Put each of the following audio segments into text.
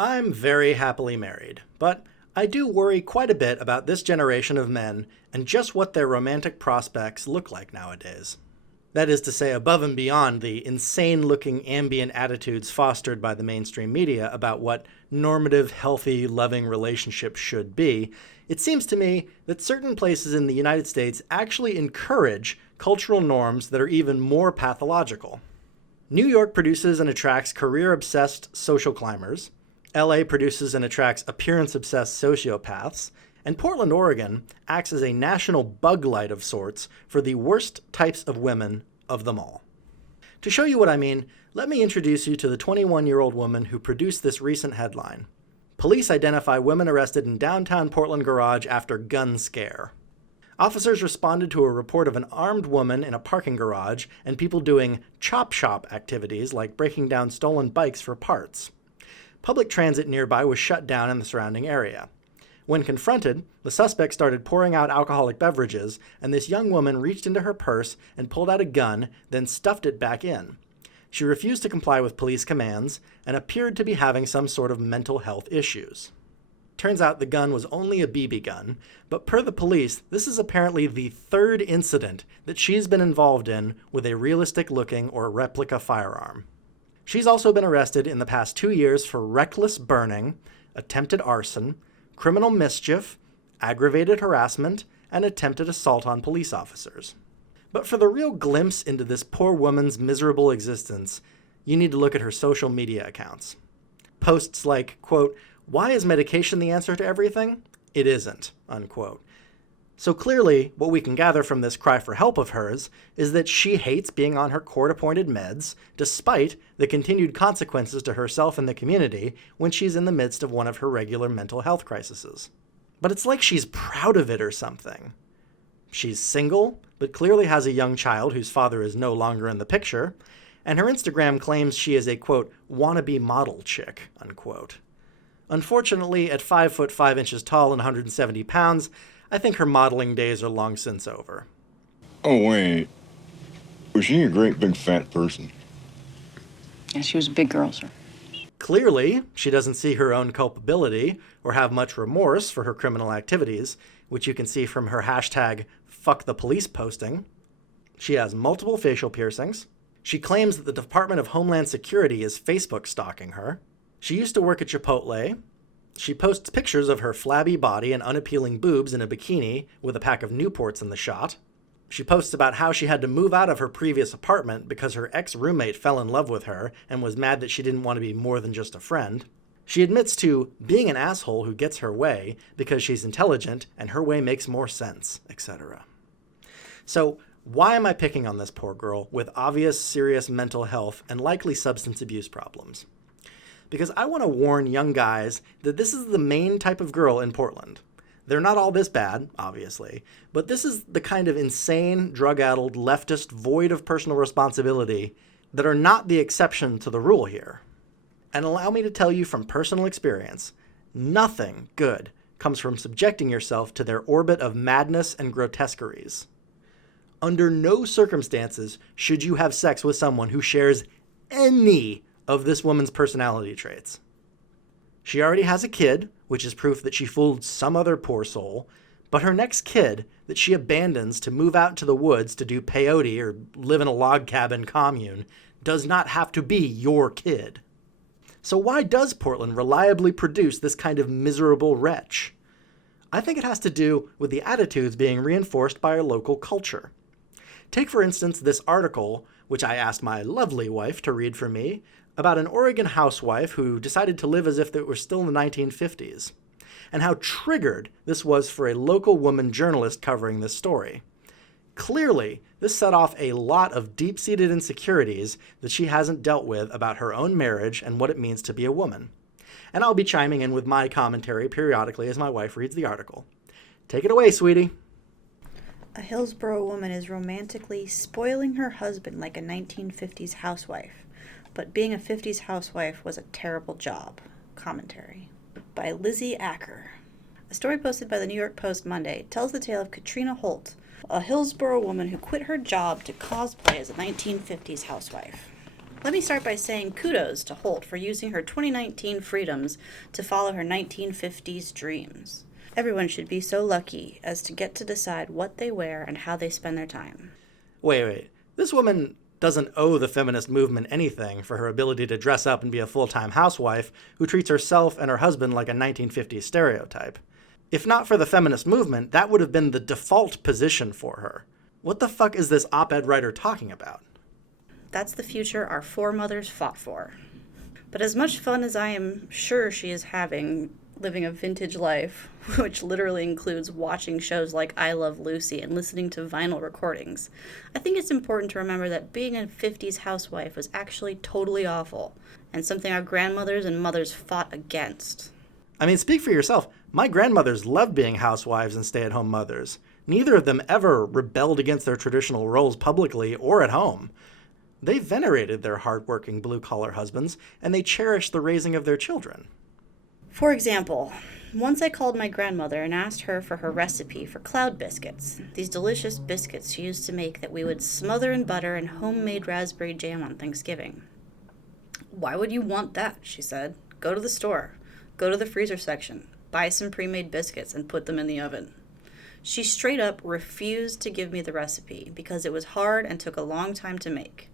I'm very happily married, but I do worry quite a bit about this generation of men and just what their romantic prospects look like nowadays. That is to say, above and beyond the insane-looking ambient attitudes fostered by the mainstream media about what normative, healthy, loving relationships should be, it seems to me that certain places in the United States actually encourage cultural norms that are even more pathological. New York produces and attracts career-obsessed social climbers, LA produces and attracts appearance-obsessed sociopaths, and Portland, Oregon acts as a national bug light of sorts for the worst types of women of them all. To show you what I mean, let me introduce you to the 21-year-old woman who produced this recent headline. Police identify women arrested in downtown Portland garage after gun scare. Officers responded to a report of an armed woman in a parking garage and people doing chop shop activities like breaking down stolen bikes for parts. Public transit nearby was shut down in the surrounding area. When confronted, the suspect started pouring out alcoholic beverages, and this young woman reached into her purse and pulled out a gun, then stuffed it back in. She refused to comply with police commands and appeared to be having some sort of mental health issues. Turns out the gun was only a BB gun, but per the police, this is apparently the third incident that she's been involved in with a realistic-looking or replica firearm. She's also been arrested in the past 2 years for reckless burning, attempted arson, criminal mischief, aggravated harassment, and attempted assault on police officers. But for the real glimpse into this poor woman's miserable existence, you need to look at her social media accounts. Posts like, quote, "Why is medication the answer to everything? It isn't," unquote. So clearly, what we can gather from this cry for help of hers is that she hates being on her court-appointed meds, despite the continued consequences to herself and the community when she's in the midst of one of her regular mental health crises. But it's like she's proud of it or something. She's single, but clearly has a young child whose father is no longer in the picture, and her Instagram claims she is a, quote, wannabe model chick, unquote. Unfortunately, at 5 foot 5 inches tall and 170 pounds, I think her modeling days are long since over. Oh, wait. Was she a great big fat person? Yeah, she was a big girl, sir. Clearly, she doesn't see her own culpability or have much remorse for her criminal activities, which you can see from her hashtag #FuckThePolice posting. She has multiple facial piercings. She claims that the Department of Homeland Security is Facebook stalking her. She used to work at Chipotle. She posts pictures of her flabby body and unappealing boobs in a bikini with a pack of Newports in the shot. She posts about how she had to move out of her previous apartment because her ex-roommate fell in love with her and was mad that she didn't want to be more than just a friend. She admits to being an asshole who gets her way because she's intelligent and her way makes more sense, etc. So why am I picking on this poor girl with obvious serious mental health and likely substance abuse problems? Because I want to warn young guys that this is the main type of girl in Portland. They're not all this bad, obviously, but this is the kind of insane, drug-addled, leftist, void of personal responsibility that are not the exception to the rule here. And allow me to tell you from personal experience, nothing good comes from subjecting yourself to their orbit of madness and grotesqueries. Under no circumstances should you have sex with someone who shares any of this woman's personality traits. She already has a kid, which is proof that she fooled some other poor soul, but her next kid that she abandons to move out into the woods to do peyote or live in a log cabin commune does not have to be your kid. So why does Portland reliably produce this kind of miserable wretch? I think it has to do with the attitudes being reinforced by our local culture. Take, for instance, this article, which I asked my lovely wife to read for me, about an Oregon housewife who decided to live as if it were still in the 1950s, and how triggered this was for a local woman journalist covering this story. Clearly, this set off a lot of deep-seated insecurities that she hasn't dealt with about her own marriage and what it means to be a woman. And I'll be chiming in with my commentary periodically as my wife reads the article. Take it away, sweetie. A Hillsborough woman is romantically spoiling her husband like a 1950s housewife, but being a 50s housewife was a terrible job. Commentary by Lizzie Acker. A story posted by the New York Post Monday tells the tale of Katrina Holt, a Hillsborough woman who quit her job to cosplay as a 1950s housewife. Let me start by saying kudos to Holt for using her 2019 freedoms to follow her 1950s dreams. Everyone should be so lucky as to get to decide what they wear and how they spend their time. Wait. This woman doesn't owe the feminist movement anything for her ability to dress up and be a full-time housewife who treats herself and her husband like a 1950s stereotype. If not for the feminist movement, that would have been the default position for her. What the fuck is this op-ed writer talking about? That's the future our foremothers fought for. But as much fun as I am sure she is having living a vintage life, which literally includes watching shows like I Love Lucy and listening to vinyl recordings, I think it's important to remember that being a 50s housewife was actually totally awful, and something our grandmothers and mothers fought against. I mean, speak for yourself. My grandmothers loved being housewives and stay-at-home mothers. Neither of them ever rebelled against their traditional roles publicly or at home. They venerated their hard-working blue-collar husbands, and they cherished the raising of their children. For example, once I called my grandmother and asked her for her recipe for cloud biscuits, these delicious biscuits she used to make that we would smother in butter and homemade raspberry jam on Thanksgiving. "Why would you want that?" she said. "Go to the store. Go to the freezer section. Buy some pre-made biscuits and put them in the oven." She straight up refused to give me the recipe because it was hard and took a long time to make.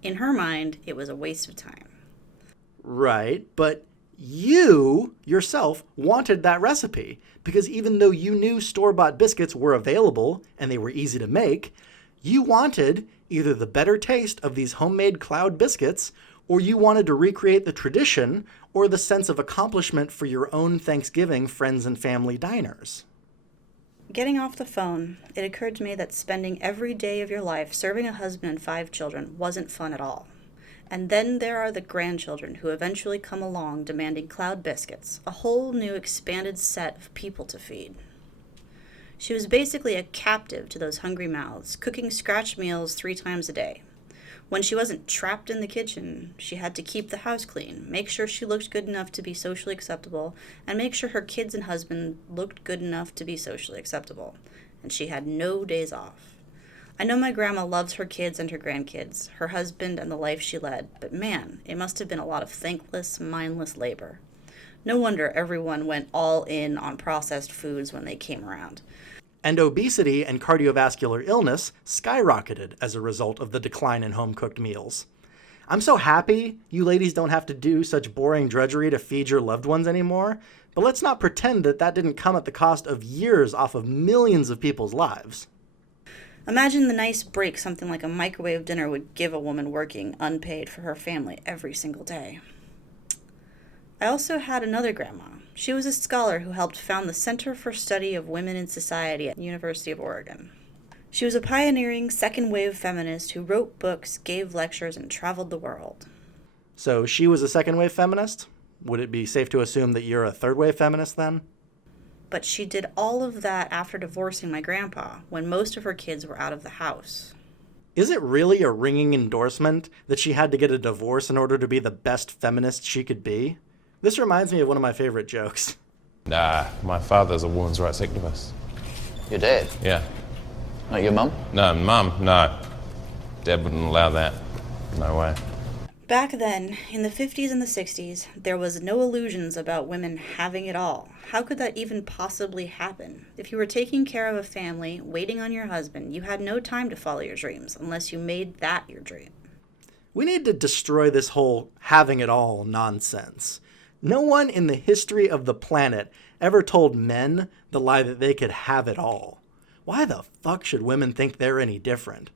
In her mind, it was a waste of time. Right, but you, yourself, wanted that recipe, because even though you knew store-bought biscuits were available and they were easy to make, you wanted either the better taste of these homemade cloud biscuits, or you wanted to recreate the tradition or the sense of accomplishment for your own Thanksgiving friends and family diners. Getting off the phone, it occurred to me that spending every day of your life serving a husband and 5 children wasn't fun at all. And then there are the grandchildren who eventually come along demanding cloud biscuits, a whole new expanded set of people to feed. She was basically a captive to those hungry mouths, cooking scratch meals 3 times a day. When she wasn't trapped in the kitchen, she had to keep the house clean, make sure she looked good enough to be socially acceptable, and make sure her kids and husband looked good enough to be socially acceptable. And she had no days off. I know my grandma loves her kids and her grandkids, her husband and the life she led, but man, it must have been a lot of thankless, mindless labor. No wonder everyone went all in on processed foods when they came around. And obesity and cardiovascular illness skyrocketed as a result of the decline in home-cooked meals. I'm so happy you ladies don't have to do such boring drudgery to feed your loved ones anymore, but let's not pretend that that didn't come at the cost of years off of millions of people's lives. Imagine the nice break something like a microwave dinner would give a woman working unpaid for her family every single day. I also had another grandma. She was a scholar who helped found the Center for Study of Women in Society at the University of Oregon. She was a pioneering second-wave feminist who wrote books, gave lectures, and traveled the world. So she was a second-wave feminist? Would it be safe to assume that you're a third-wave feminist then? But she did all of that after divorcing my grandpa, when most of her kids were out of the house. Is it really a ringing endorsement that she had to get a divorce in order to be the best feminist she could be? This reminds me of one of my favorite jokes. Nah, my father's a women's rights activist. Your dad? Yeah. Not your mum? No, Mum, no. Dad wouldn't allow that. No way. Back then, in the 50s and the 60s, there was no illusions about women having it all. How could that even possibly happen? If you were taking care of a family, waiting on your husband, you had no time to follow your dreams unless you made that your dream. We need to destroy this whole having it all nonsense. No one in the history of the planet ever told men the lie that they could have it all. Why the fuck should women think they're any different?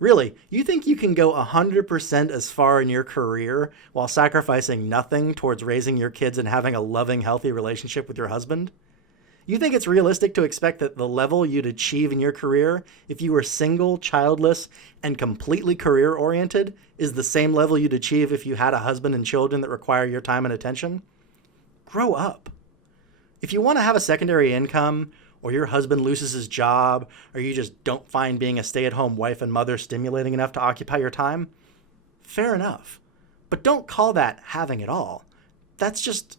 Really, you think you can go 100% as far in your career while sacrificing nothing towards raising your kids and having a loving, healthy relationship with your husband? You think it's realistic to expect that the level you'd achieve in your career if you were single, childless, and completely career-oriented is the same level you'd achieve if you had a husband and children that require your time and attention? Grow up. If you want to have a secondary income, or your husband loses his job, or you just don't find being a stay-at-home wife and mother stimulating enough to occupy your time, fair enough. But don't call that having it all. That's just...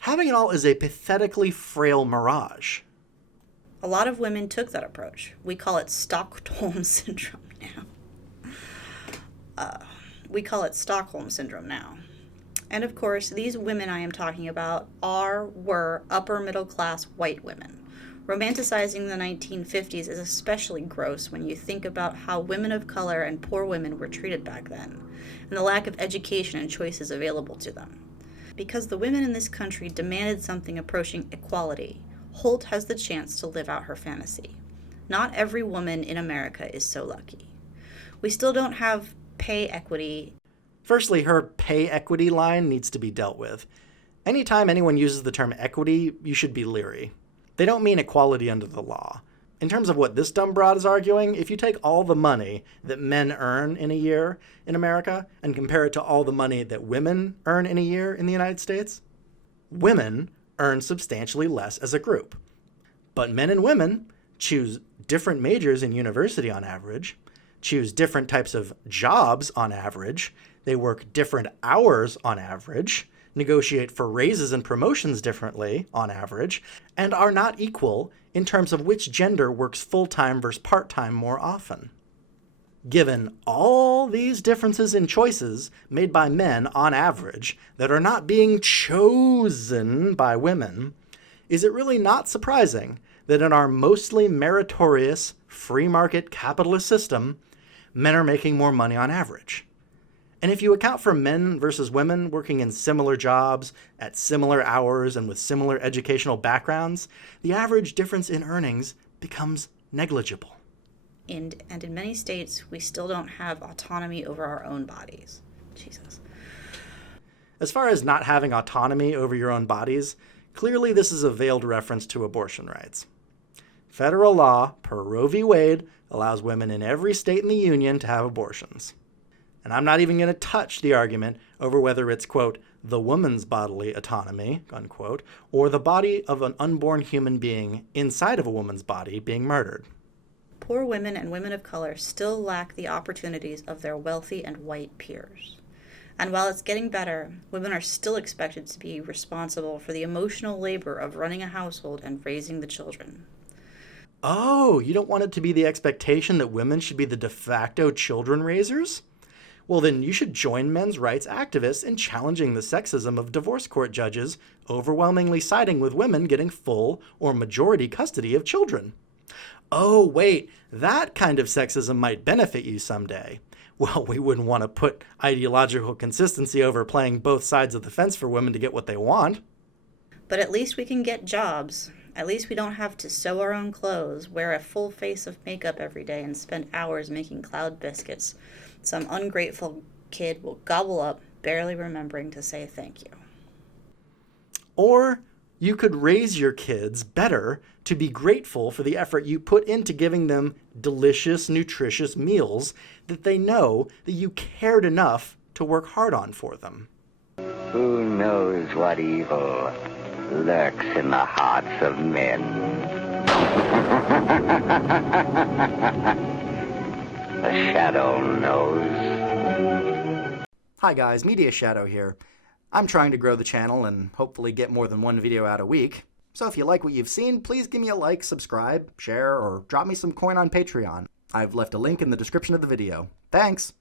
Having it all is a pathetically frail mirage. A lot of women took that approach. We call it Stockholm Syndrome now. We call it Stockholm Syndrome now. And of course, these women I am talking about were upper middle class white women. Romanticizing the 1950s is especially gross when you think about how women of color and poor women were treated back then, and the lack of education and choices available to them. Because the women in this country demanded something approaching equality, Holt has the chance to live out her fantasy. Not every woman in America is so lucky. We still don't have pay equity. Firstly, her pay equity line needs to be dealt with. Anytime anyone uses the term equity, you should be leery. They don't mean equality under the law. In terms of what this dumb broad is arguing, if you take all the money that men earn in a year in America and compare it to all the money that women earn in a year in the United States, women earn substantially less as a group. But men and women choose different majors in university on average, choose different types of jobs on average, they work different hours on average, negotiate for raises and promotions differently on average, and are not equal in terms of which gender works full-time versus part-time more often. Given all these differences in choices made by men on average that are not being chosen by women, is it really not surprising that in our mostly meritorious free market capitalist system, men are making more money on average? And if you account for men versus women working in similar jobs, at similar hours, and with similar educational backgrounds, the average difference in earnings becomes negligible. And in many states, we still don't have autonomy over our own bodies. Jesus. As far as not having autonomy over your own bodies, clearly this is a veiled reference to abortion rights. Federal law, per Roe v. Wade, allows women in every state in the union to have abortions. And I'm not even going to touch the argument over whether it's, quote, the woman's bodily autonomy, unquote, or the body of an unborn human being inside of a woman's body being murdered. Poor women and women of color still lack the opportunities of their wealthy and white peers. And while it's getting better, women are still expected to be responsible for the emotional labor of running a household and raising the children. Oh, you don't want it to be the expectation that women should be the de facto children raisers? Well, then you should join men's rights activists in challenging the sexism of divorce court judges overwhelmingly siding with women getting full or majority custody of children. Oh, wait, that kind of sexism might benefit you someday. Well, we wouldn't want to put ideological consistency over playing both sides of the fence for women to get what they want. But at least we can get jobs. At least we don't have to sew our own clothes, wear a full face of makeup every day, and spend hours making cloud biscuits some ungrateful kid will gobble up, barely remembering to say thank you. Or you could raise your kids better to be grateful for the effort you put into giving them delicious, nutritious meals that they know that you cared enough to work hard on for them. Who knows what evil lurks in the hearts of men? The shadow knows. Hi guys, Media Shadow here. I'm trying to grow the channel and hopefully get more than one video out a week. So if you like what you've seen, please give me a like, subscribe, share, or drop me some coin on Patreon. I've left a link in the description of the video. Thanks!